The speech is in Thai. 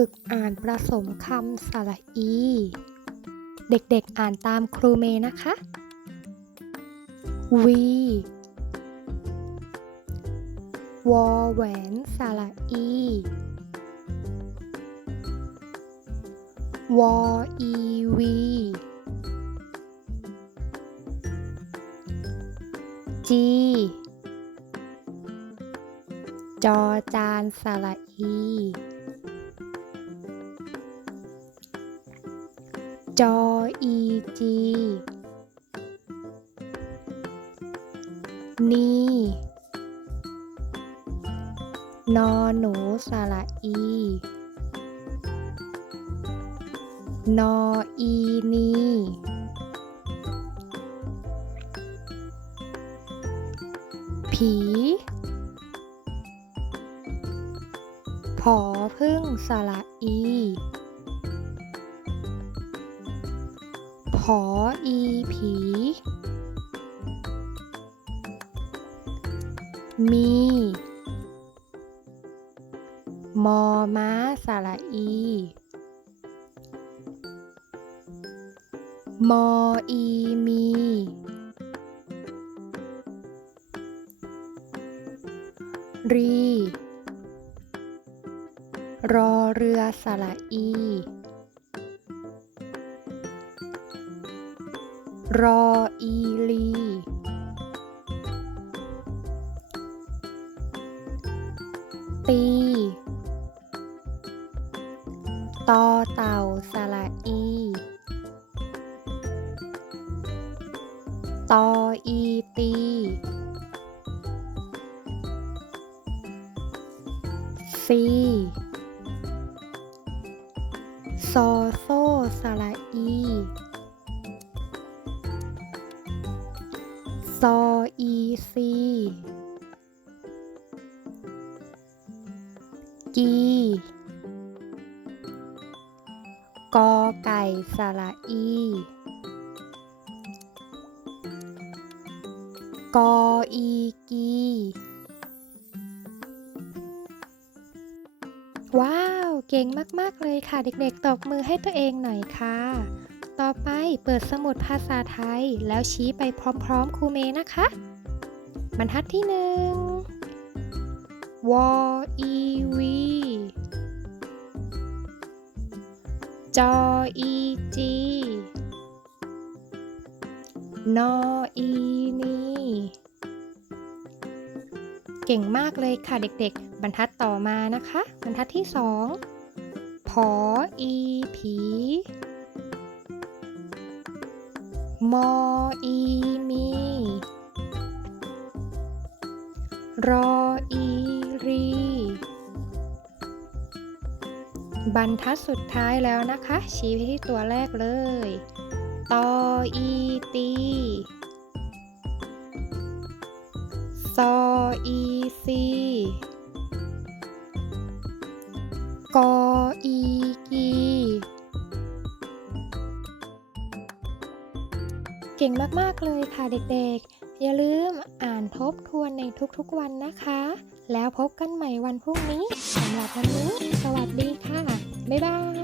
ฝึกอ่านผสมคำสระอี เด็กๆอ่านตามครูเมย์นะคะวีวอแหวนสระอี วออีวี จี จอจานสระอี จออีจีนีนอหนูสระอี นออีนีผี ผอพึ่งสระอี ผออีผี มี มอม้าสระอี มออีมี รี รอเรือสระอี รออีลีตีตอเต่าสระอี ตออีตี ซีซอโซสระอี ซออีซีกีกอไก่สระอี กออีกี ว้าว เก่งมาก ๆ เลยค่ะ เด็ก ๆ ตบมือให้ตัวเองหน่อยค่ะ ต่อไปเปิดสมุดภาษาไทยแล้วชี้ไปพร้อมๆครูเมย์นะคะ บรรทัดที่หนึ่งวอีวีจออีจีนออีนีเก่งมากเลยค่ะเด็กๆ บรรทัดต่อมานะคะ บรรทัดที่สองผออีผี มออีมีรออีรี บรรทัดสุดท้ายแล้วนะคะ ชี้ไปที่ตัวแรกเลย ตออีตีซออีซีกออีกี เก่งมากๆเลยค่ะเด็กๆ อย่าลืมอ่านทบทวนในทุกๆวันนะคะ แล้วพบกันใหม่วันพรุ่งนี้สำหรับวันนี้ สวัสดีค่ะ บ๊ายบาย